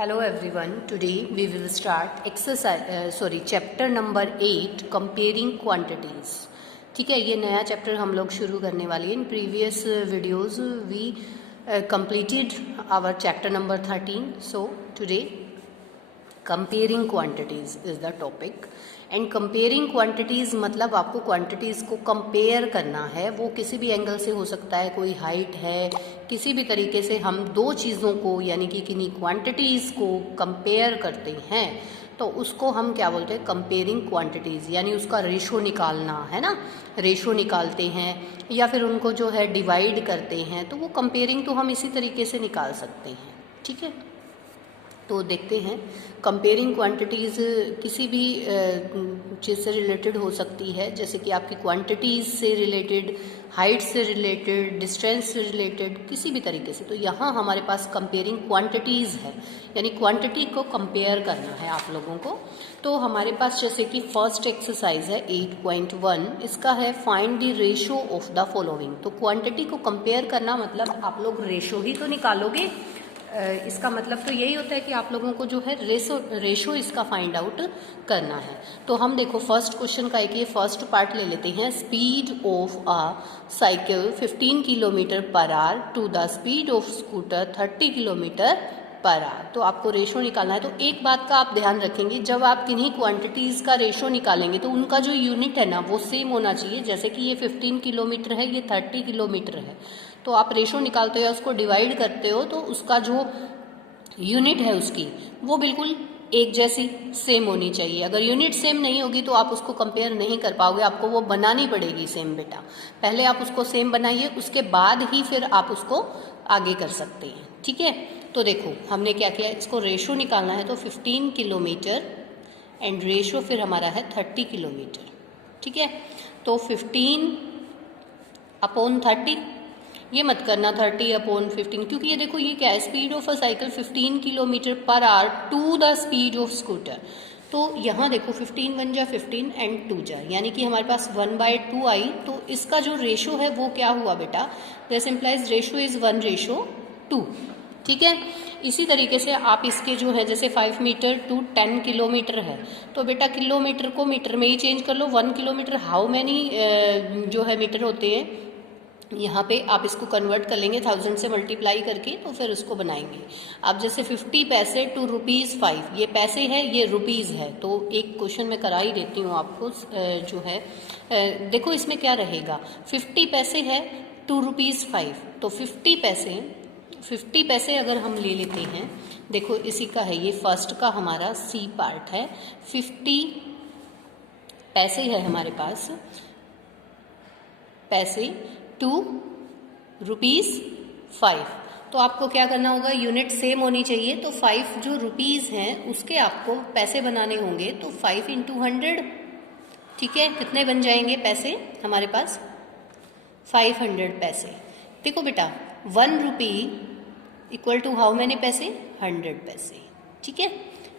Hello everyone. Today we will start chapter number 8 comparing quantities. ठीक है, ये नया चैप्टर हम लोग शुरू करने वाले हैं. In previous videos we completed our chapter number 13. So today comparing quantities is the topic. And comparing quantities मतलब आपको क्वांटिटीज़ को कंपेयर करना है. वो किसी भी एंगल से हो सकता है, कोई हाइट है, किसी भी तरीके से हम दो चीज़ों को यानी कि किन्हीं क्वांटिटीज़ को कंपेयर करते हैं तो उसको हम क्या बोलते हैं, कंपेयरिंग क्वांटिटीज़. यानी उसका रेशो निकालना है ना, रेशो निकालते हैं या फिर उनको जो है डिवाइड करते हैं, तो वो कंपेयरिंग तो हम इसी तरीके से निकाल सकते हैं. ठीक है, तो देखते हैं. कंपेयरिंग क्वांटिटीज़ किसी भी चीज़ से रिलेटेड हो सकती है, जैसे कि आपकी क्वांटिटीज़ से रिलेटेड, हाइट से रिलेटेड, डिस्टेंस से रिलेटेड, किसी भी तरीके से. तो यहाँ हमारे पास कंपेयरिंग क्वांटिटीज़ है, यानी क्वांटिटी को कंपेयर करना है आप लोगों को. तो हमारे पास जैसे कि फर्स्ट एक्सरसाइज है 8.1, इसका है find the ratio of the following. तो क्वांटिटी को कंपेयर करना मतलब आप लोग रेशो ही तो निकालोगे. इसका मतलब तो यही होता है कि आप लोगों को जो है रेशो इसका फाइंड आउट करना है. तो हम देखो फर्स्ट क्वेश्चन का एक ये फर्स्ट पार्ट ले लेते हैं. Speed of a cycle 15 kilometre per hour to the speed of scooter 30 kilometre per hour. तो आपको रेशो निकालना है. तो एक बात का आप ध्यान रखेंगे, जब आप किन्हीं क्वांटिटीज़ का रेशो निकालेंगे तो उनका जो यूनिट है ना वो सेम होना चाहिए. जैसे कि ये 15 किलोमीटर है, ये 30 किलोमीटर है, तो आप रेशो निकालते हो या उसको डिवाइड करते हो तो उसका जो यूनिट है उसकी वो बिल्कुल एक जैसी सेम होनी चाहिए. अगर यूनिट सेम नहीं होगी तो आप उसको कंपेयर नहीं कर पाओगे, आपको वो बनानी पड़ेगी सेम. बेटा पहले आप उसको सेम बनाइए, उसके बाद ही फिर आप उसको आगे कर सकते हैं. ठीक है, तो देखो हमने क्या किया, इसको रेशो निकालना है. तो 15 किलोमीटर एंड रेशो फिर हमारा है 30 किलोमीटर. ठीक है, तो 15 अपॉन 30, ये मत करना 30 अपॉन 15, क्योंकि ये देखो ये क्या है, speed of a cycle 15 kilometre per hour to the speed of scooter. तो यहाँ देखो 15 1 जा 15 एंड 2 जा, यानी कि हमारे पास 1/2 आई. तो इसका जो रेशो है वो क्या हुआ बेटा, दिस इम्प्लाइज रेशो इज 1:2. ठीक है, इसी तरीके से आप इसके जो है जैसे 5 मीटर टू 10 किलोमीटर है, तो बेटा किलोमीटर को मीटर में ही चेंज कर लो. 1 किलोमीटर हाउ मैनी जो है मीटर होते हैं, यहाँ पे आप इसको कन्वर्ट कर लेंगे 1000 से मल्टीप्लाई करके, तो फिर उसको बनाएंगे. अब जैसे 50 पैसे टू ₹5, ये पैसे है, ये रुपीज़ है. तो एक क्वेश्चन मैं करा ही देती हूँ आपको. जो है देखो इसमें क्या रहेगा, 50 पैसे है टू ₹5, तो 50 पैसे अगर हम ले लेते हैं, देखो इसी का है, ये फर्स्ट का हमारा सी पार्ट है. 50 पैसे है हमारे पास, पैसे टू ₹5. तो आपको क्या करना होगा, यूनिट सेम होनी चाहिए. तो 5 जो रुपीज़ हैं उसके आपको पैसे बनाने होंगे. तो 5 × 100, ठीक है, कितने बन जाएंगे पैसे हमारे पास, 500 पैसे. देखो बेटा 1 रुपी इक्वल टू हाउ मैनी पैसे, 100 पैसे. ठीक है,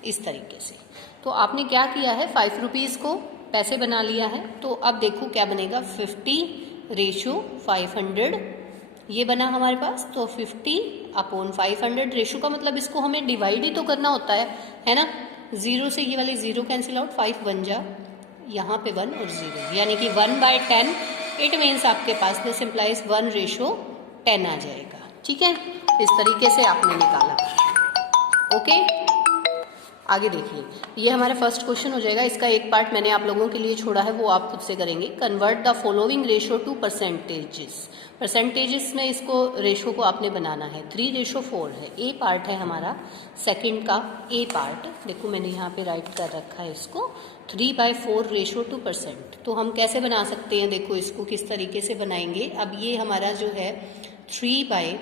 इस तरीके से. तो आपने क्या किया है, 5 रुपीज़ को पैसे बना लिया है. तो अब देखो क्या बनेगा, 50 रेशो 500, ये बना हमारे पास. तो 50 अपॉन 500, रेशो का मतलब इसको हमें डिवाइड ही तो करना होता है ना. 0 से ये वाले 0 कैंसिल आउट, 5 1 जा, यहाँ पे 1 और 0, यानी कि 1/10. इट मीन्स आपके पास दिस इम्प्लाइज 1:10 आ जाएगा. ठीक है, इस तरीके से आपने निकाला. ओके, आगे देखिए, ये हमारा फर्स्ट क्वेश्चन हो जाएगा. इसका एक पार्ट मैंने आप लोगों के लिए छोड़ा है, वो आप खुद से करेंगे. Convert the following ratio two percentages में इसको रेशो को आपने बनाना है. 3:4 है, ए पार्ट है हमारा, सेकंड का ए पार्ट. देखो मैंने यहाँ पे राइट कर रखा है इसको, 3/4 रेशो टू परसेंट. तो हम कैसे बना सकते हैं, देखो इसको किस तरीके से बनाएंगे. अब ये हमारा जो है 3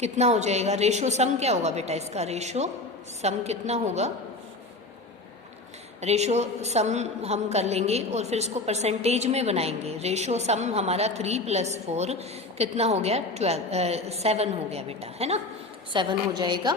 कितना हो जाएगा, रेशो सम क्या होगा बेटा, इसका रेशो सम कितना होगा, रेशो सम हम कर लेंगे और फिर इसको परसेंटेज में बनाएंगे. रेशो सम हमारा 3 + 4 कितना हो गया, 7 हो गया बेटा, है ना, 7 हो जाएगा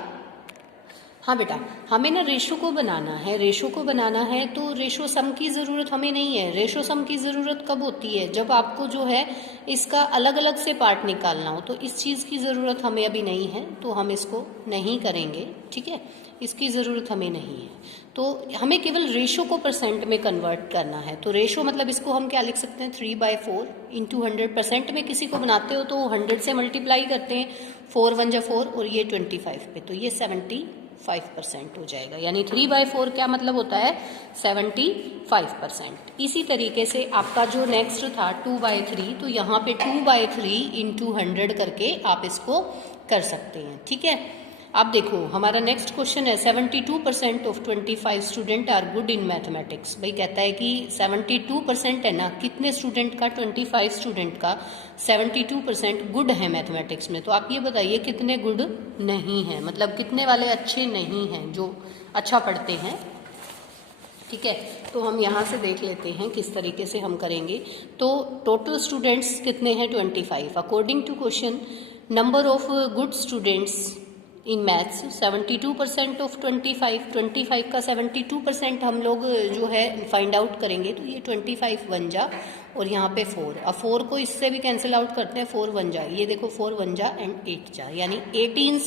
हाँ बेटा, हमें ना रेशो को बनाना है। रेशो को बनाना है तो रेशो सम की ज़रूरत हमें नहीं है। रेशो सम की ज़रूरत कब होती है? जब आपको जो है इसका अलग अलग से पार्ट निकालना हो। तो इस चीज़ की ज़रूरत हमें अभी नहीं है, तो हम इसको नहीं करेंगे। ठीक है, इसकी ज़रूरत हमें नहीं है। तो हमें केवल रेशो को परसेंट में कन्वर्ट करना है। तो रेशो मतलब इसको हम क्या लिख सकते हैं? 3/4 इंटू 100%। में किसी को बनाते हो तो 100 से मल्टीप्लाई करते हैं, 4 1 जा 4 और ये 25 पे, तो ये 75% हो जाएगा। यानी 3/4 क्या मतलब होता है? 75%। इसी तरीके से आपका जो नेक्स्ट था 2/3, तो यहाँ पे 2/3 इंटू 100 करके आप इसको कर सकते हैं। ठीक है, अब देखो हमारा नेक्स्ट क्वेश्चन है 72% of 25 student are good in mathematics. भाई कहता है कि 72% है ना, कितने स्टूडेंट का? 25 स्टूडेंट का 72% गुड है मैथमेटिक्स में। तो आप ये बताइए कितने गुड नहीं है, मतलब कितने वाले अच्छे नहीं हैं, जो अच्छा पढ़ते हैं। ठीक है, तो हम यहाँ से देख लेते हैं किस तरीके से हम करेंगे। तो टोटल स्टूडेंट्स कितने हैं? 25। According to question number of good students in maths 72% of 25 का 72% हम लोग जो है फाइंड आउट करेंगे। तो ये 25 1 जा और यहाँ पे 4। अब 4 को इससे भी कैंसिल आउट करते हैं, 4 1 जा, ये देखो 4 1 जा एंड 8 जा, यानी 18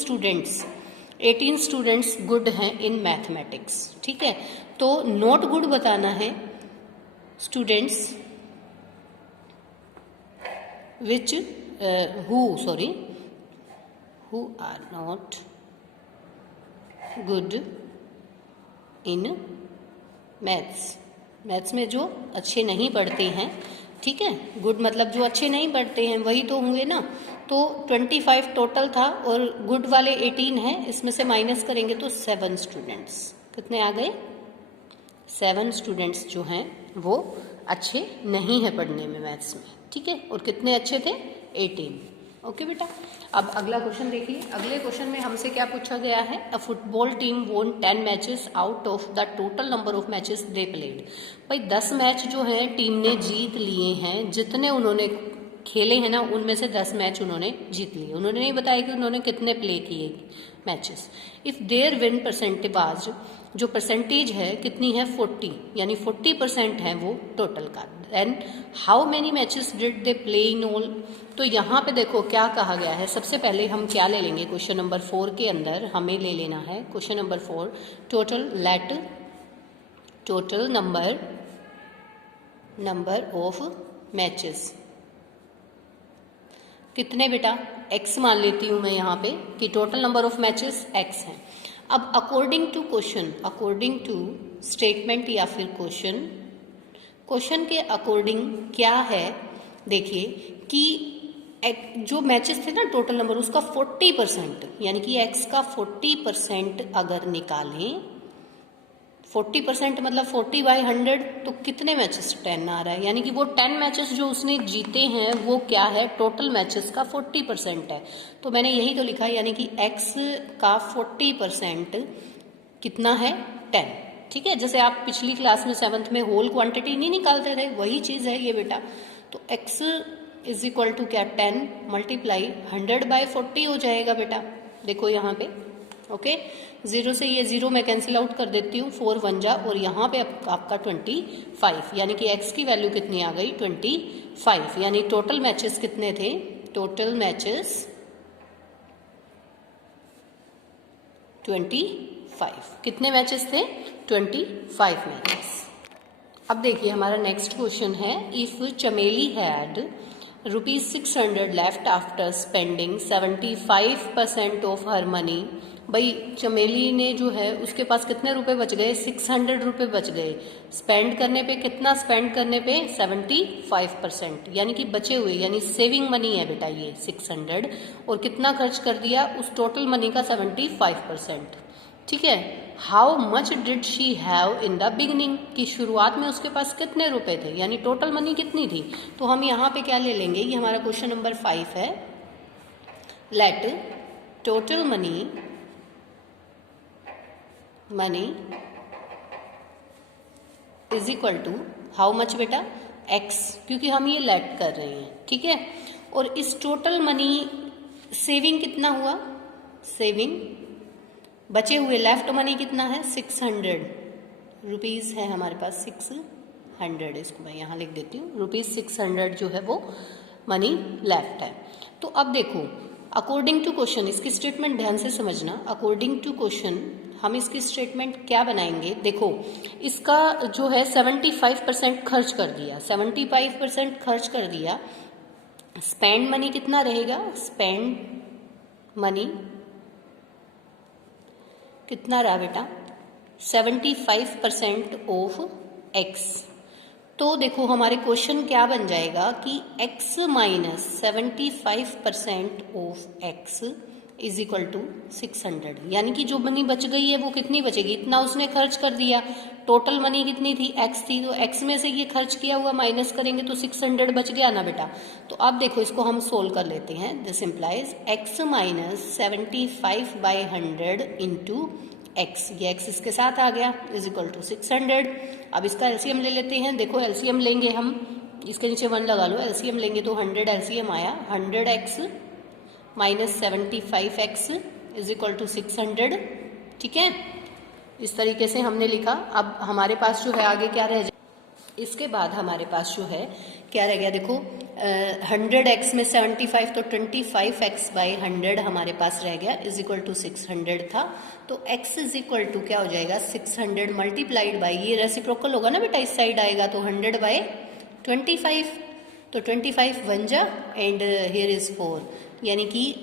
स्टूडेंट्स गुड हैं इन मैथमेटिक्स। ठीक है, तो नॉट गुड बताना है students which who are not good in maths में जो अच्छे नहीं पढ़ते हैं। ठीक है, गुड मतलब जो अच्छे नहीं पढ़ते हैं वही तो होंगे ना। तो 25 टोटल था और गुड वाले 18 हैं, इसमें से माइनस करेंगे तो 7 स्टूडेंट्स कितने आ गए? 7 स्टूडेंट्स जो हैं वो अच्छे नहीं है पढ़ने में मैथ्स में। ठीक है, और कितने अच्छे थे? 18। ओके बेटा, अब अगला क्वेश्चन देखिए। अगले क्वेश्चन में हमसे क्या पूछा गया है? अ फुटबॉल टीम वोन 10 matches out of the total number of matches they played. भाई 10 मैच जो है टीम ने जीत लिए हैं, जितने उन्होंने खेले हैं ना उनमें से 10 मैच उन्होंने जीत लिए। उन्होंने नहीं बताया कि उन्होंने कितने प्ले किए matches. If their win percentage, जो परसेंटेज है कितनी है? 40, यानी 40% है वो टोटल का। Then how many matches did they play in all. तो यहाँ पे देखो क्या कहा गया है। सबसे पहले हम क्या ले लेंगे? क्वेश्चन नंबर 4 के अंदर हमें ले लेना है question number 4, total number of matches कितने बेटा? x मान लेती हूँ मैं यहाँ पे कि total number of matches x हैं। अब अकॉर्डिंग टू स्टेटमेंट या फिर क्वेश्चन के अकॉर्डिंग क्या है? देखिए कि जो मैचेस थे ना टोटल नंबर, उसका 40%, यानी कि x का 40% अगर निकालें, 40% मतलब 40/100, तो कितने मैचेस? 10 आ रहा है। यानी कि वो 10 मैचेस जो उसने जीते हैं वो क्या है? टोटल मैचेस का 40% है। तो मैंने यही तो लिखा, यानी कि x का 40% कितना है? 10। ठीक है, जैसे आप पिछली क्लास में 7th में होल क्वांटिटी नहीं निकालते थे, वही चीज़ है ये बेटा। तो x इज इक्वल टू क्या? 10 मल्टीप्लाई 100/40 हो जाएगा बेटा। देखो यहाँ पे, ओके, 0 से ये 0 मैं कैंसिल आउट कर देती हूँ, 4 1 जा, और यहाँ पे आपका 25, यानी कि x की वैल्यू कितनी आ गई? 25। यानी टोटल मैचेस कितने थे? Total matches 25। कितने मैचेस थे? 25 मैचेस। अब देखिए हमारा नेक्स्ट क्वेश्चन है, इफ चमेली had ₹600 left after spending 75% of her money. भाई चमेली ने जो है उसके पास कितने रुपए बच गए? 600 रुपये बच गए। स्पेंड करने पे कितना? स्पेंड करने पे 75%, यानी कि बचे हुए, यानी सेविंग मनी है बेटा ये 600, और कितना खर्च कर दिया? उस टोटल मनी का 75%। ठीक है, how much did she have in the beginning, की शुरुआत में उसके पास कितने रुपए थे, यानी टोटल मनी कितनी थी। तो हम यहाँ पे क्या ले लेंगे? ये हमारा क्वेश्चन नंबर 5 है। Let total money is equal to how much बेटा? x, क्योंकि हम ये लेट कर रहे हैं। ठीक है, और इस टोटल मनी सेविंग कितना हुआ? सेविंग बचे हुए लेफ्ट मनी कितना है 600 रुपीज़ है हमारे पास, 600, इसको मैं यहाँ लिख देती हूँ, रुपीज़ 600 जो है वो मनी लेफ्ट है। तो अब देखो अकॉर्डिंग टू क्वेश्चन, इसकी स्टेटमेंट ध्यान से समझना। अकॉर्डिंग टू क्वेश्चन हम इसकी स्टेटमेंट क्या बनाएंगे, देखो इसका जो है 75% खर्च कर दिया, 75% खर्च कर दिया। स्पेंड मनी कितना रहेगा, स्पेंड मनी कितना रहा बेटा 75% ऑफ एक्स। तो देखो हमारे क्वेश्चन क्या बन जाएगा कि x minus 75% of x is equal to 600, यानी कि जो मनी बच गई है वो कितनी बचेगी, इतना उसने खर्च कर दिया। टोटल मनी कितनी थी x थी, तो x में से ये खर्च किया हुआ माइनस करेंगे तो 600 बच गया ना बेटा। तो अब देखो इसको हम सोल्व कर लेते हैं। This implies x minus 75/100 into x, ये x इसके साथ आ गया इज इक्वल टू 600। अब इसका एलसीएम ले लेते हैं। देखो एलसीएम लेंगे हम, इसके नीचे 1 लगा लो, एलसीएम लेंगे तो 100 एलसीएम आया, 100x minus 75x is equal to 600। ठीक है, इस तरीके से हमने लिखा। अब हमारे पास जो है आगे क्या रह जाए, इसके बाद हमारे पास जो है क्या रह गया, देखो 100x में 75 तो 25x/100 हमारे पास रह गया इज इक्वल टू 600 था। तो x इज इक्वल टू क्या हो जाएगा 600 मल्टीप्लाइड बाई, ये रेसिप्रोकल होगा ना बेटा, इस साइड आएगा तो 100/25, तो 25 1 जा एंड हियर इज 4, यानी कि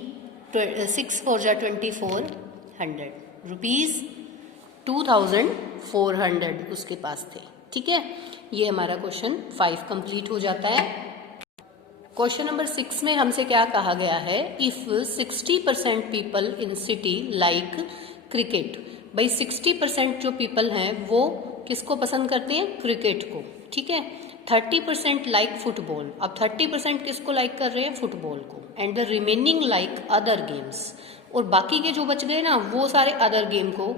6 4 जा 2400 रुपीज़ 2400 उसके पास थे। ठीक है, ये हमारा क्वेश्चन 5 कंप्लीट हो जाता है। क्वेश्चन नंबर 6 में हमसे क्या कहा गया है, if 60% people in city like cricket. भाई 60% जो पीपल हैं वो किसको पसंद करते हैं, क्रिकेट को। ठीक है, 30% लाइक फुटबॉल, अब 30% किसको लाइक कर रहे हैं, फुटबॉल को, and the remaining like other games, और बाकी के जो बच गए ना वो सारे अदर गेम को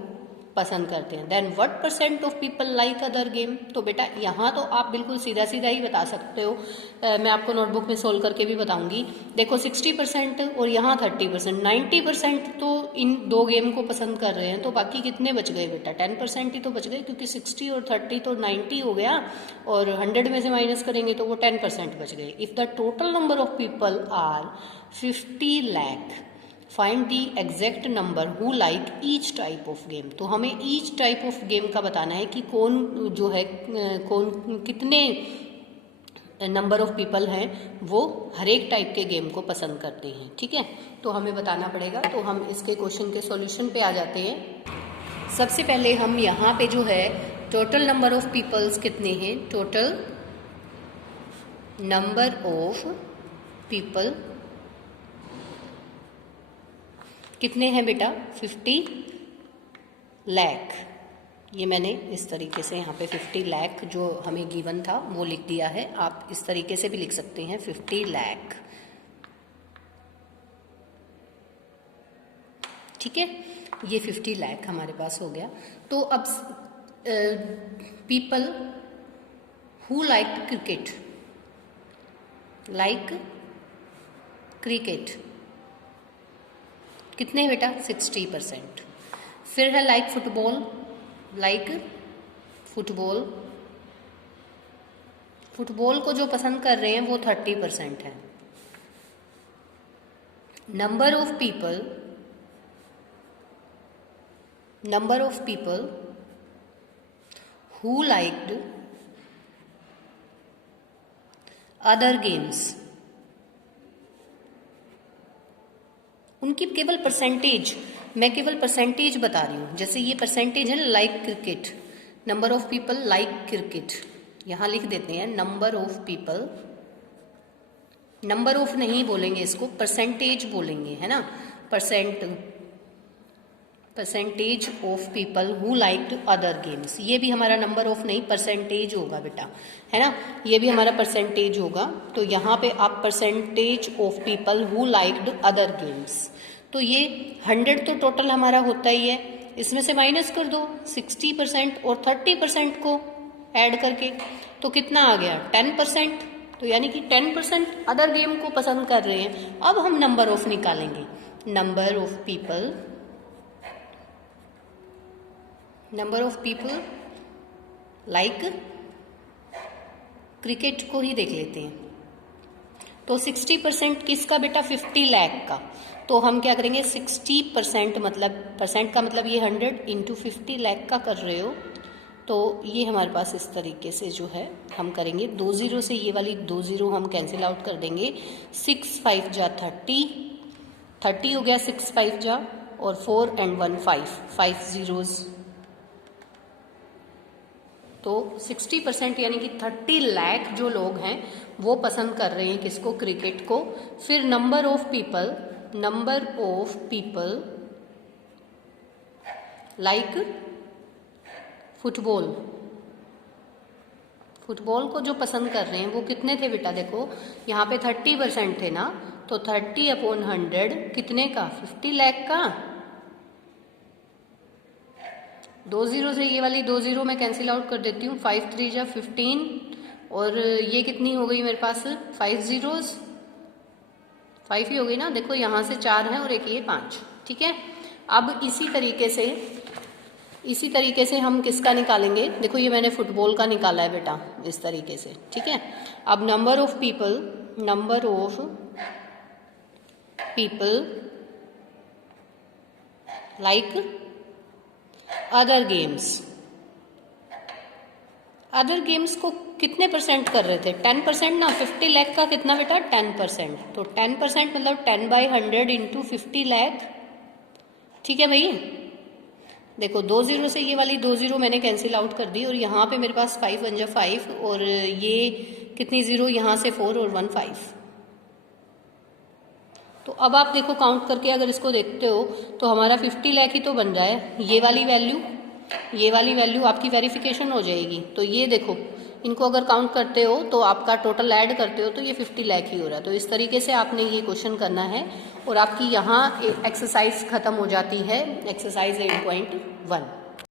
पसंद करते हैं। Then what % of people like other game. तो बेटा यहाँ तो आप बिल्कुल सीधा सीधा ही बता सकते हो, मैं आपको नोटबुक में सोल्व करके भी बताऊंगी। देखो 60% और यहाँ 30%, 90% तो इन दो गेम को पसंद कर रहे हैं, तो बाकी कितने बच गए बेटा, 10% ही तो बच गए, क्योंकि 60 और 30 तो 90 हो गया, और 100 में से माइनस करेंगे तो वो 10% बच गए। If the total number of people are 50 lakh, find the exact number who like each type of game. तो हमें ईच टाइप ऑफ गेम का बताना है कि कौन जो है, कौन कितने नंबर ऑफ पीपल हैं वो हर एक टाइप के गेम को पसंद करते हैं। ठीक है, तो हमें बताना पड़ेगा। तो हम इसके क्वेश्चन के सॉल्यूशन पे आ जाते हैं। सबसे पहले हम यहाँ पे जो है टोटल नंबर ऑफ पीपल्स कितने हैं, टोटल नंबर ऑफ पीपल कितने हैं बेटा, 50 लाख। ये मैंने इस तरीके से यहाँ पे 50 लाख जो हमें गिवन था वो लिख दिया है। आप इस तरीके से भी लिख सकते हैं 50 लाख। ठीक है, ये 50 लाख हमारे पास हो गया। तो अब people who like cricket, like cricket कितने बेटा, 60%। फिर है like football, like football, football को जो पसंद कर रहे हैं वो 30% है। Number of people who liked other games, उनकी केवल परसेंटेज, मैं केवल परसेंटेज बता रही हूँ। जैसे ये परसेंटेज है like cricket, number of people like cricket, यहाँ लिख देते हैं number of people, number of नहीं बोलेंगे इसको, परसेंटेज बोलेंगे, है ना, percentage of people who liked other games. ये भी हमारा नंबर ऑफ नहीं, परसेंटेज होगा बेटा, है ना, ये भी हमारा परसेंटेज होगा। तो यहाँ पे आप percentage of people who liked other games, तो ये 100 तो टोटल हमारा होता ही है, इसमें से माइनस कर दो 60% और 30% को ऐड करके, तो कितना आ गया 10%। तो यानी कि 10% अदर गेम को पसंद कर रहे हैं। अब हम नंबर ऑफ निकालेंगे, number of people number of people like cricket को ही देख लेते हैं। तो 60% किसका बेटा? 50 लाख का। तो हम क्या करेंगे, 60% मतलब परसेंट का मतलब ये 100 इंटू 50 लाख का कर रहे हो, तो ये हमारे पास इस तरीके से जो है हम करेंगे। 2 जीरो से ये वाली 2 जीरो हम कैंसिल आउट कर देंगे। 6 5 जा 30 हो गया, 6 5 जा, और 4 and 1 5 जीरोज। तो 60% यानी कि 30 लाख जो लोग हैं वो पसंद कर रहे हैं किसको? क्रिकेट को। फिर number of people like football को जो पसंद कर रहे हैं वो कितने थे बेटा? देखो यहाँ पे 30% थे ना, तो 30/100 कितने का? 50 लाख का। 2 जीरो से ये वाली 2 जीरो मैं कैंसिल आउट कर देती हूँ। 5 3 जा 15, और ये कितनी हो गई मेरे पास? 5 जीरोज, 5 ही हो गई ना। देखो यहाँ से 4 है और एक ये 5, ठीक है। अब इसी तरीके से हम किसका निकालेंगे? देखो ये मैंने फुटबॉल का निकाला है बेटा इस तरीके से, ठीक है। अब number of people like other games को कितने परसेंट कर रहे थे? 10% ना। 50 लाख का कितना बेटा? 10%। तो 10% मतलब 10/100 इंटू 50 लाख, ठीक है भाई। देखो 2 जीरो से ये वाली 2 जीरो मैंने कैंसिल आउट कर दी, और यहाँ पे मेरे पास 5 1 जा 5, और ये कितनी जीरो? यहाँ से 4 और 1 5। तो अब आप देखो काउंट करके अगर इसको देखते हो तो हमारा 50 लाख ही तो बन रहा है। ये वाली वैल्यू आपकी वेरिफिकेशन हो जाएगी। तो ये देखो, इनको अगर काउंट करते हो तो आपका टोटल ऐड करते हो तो ये 50 लाख ही हो रहा है। तो इस तरीके से आपने ये क्वेश्चन करना है, और आपकी यहाँ एक्सरसाइज खत्म हो जाती है, एक्सरसाइज 8.1।